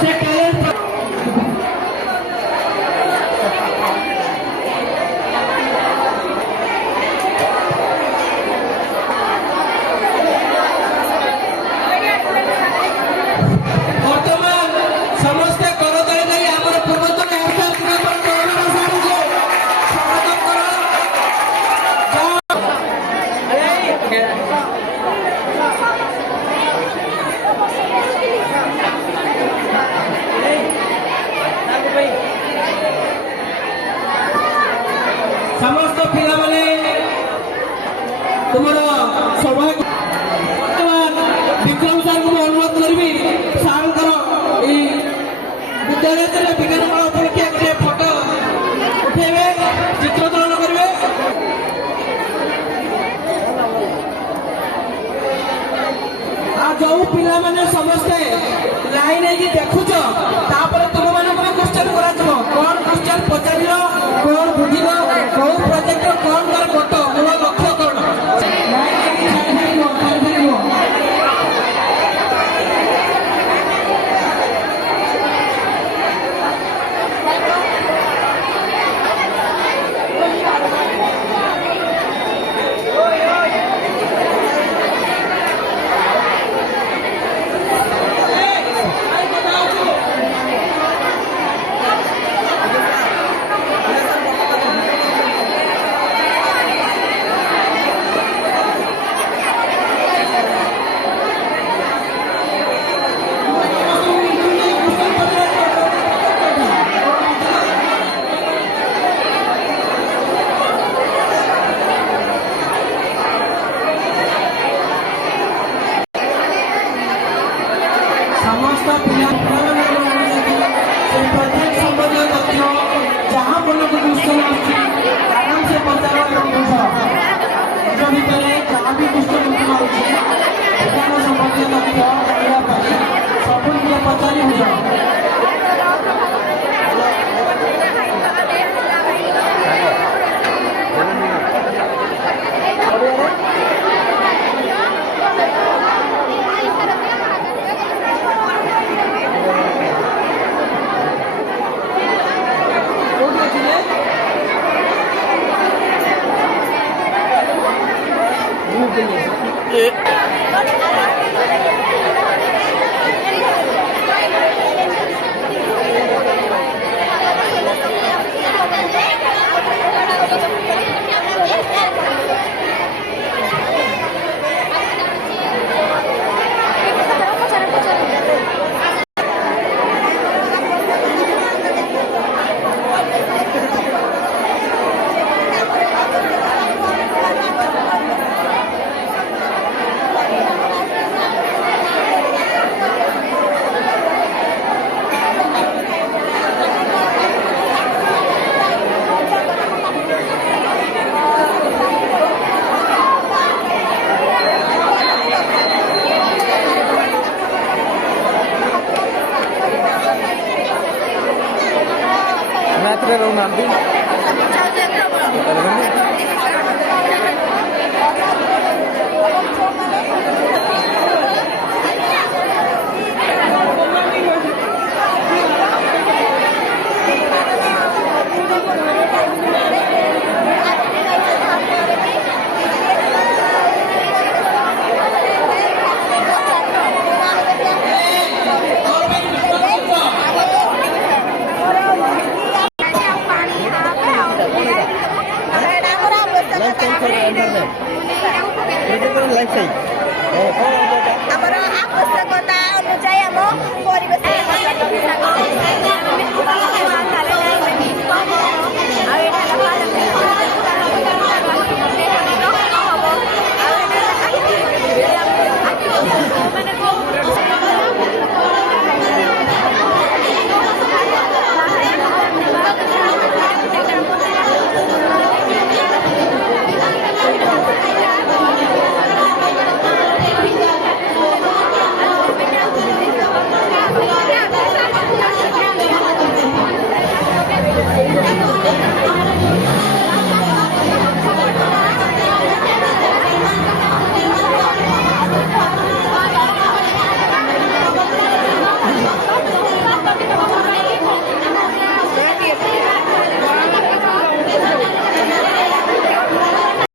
से टैलेंट वर्तमान समस्ते करदाई नहीं आमर पूर्वतन हेल्थ डिपार्टमेंट कोरोना सारू को स्वागत करो समस्त पिला माने तुमर सौभाग्य विक्रम सर को अनुरोध करबी सार कर ई विद्यालय रे विज्ञान मेला उपलक्षे गोटे फोटो उठेबे चित्रोत्तोलन करबे आ जो पिला माने समस्ते लाइन है कि देखुछ तापर तुम माने को क्वेश्चन करा छो कोन क्वेश्चन पचारिलो कोन बुझिलो को प्रोजेक्ट कोन कर फोटो मूल लक्ष्य कोन लाइन है कि छाई हो समस्त पिला प्रत्येक संबंधी तथ्य जहाँ मन को क्वेश्चन आराम से पचार भितर जहाँ भी क्वेश्चन विज्ञान संबंधी तथ्य सब पचारि हो मैथ रहो आवश्यकता अनुसार आम परिवेश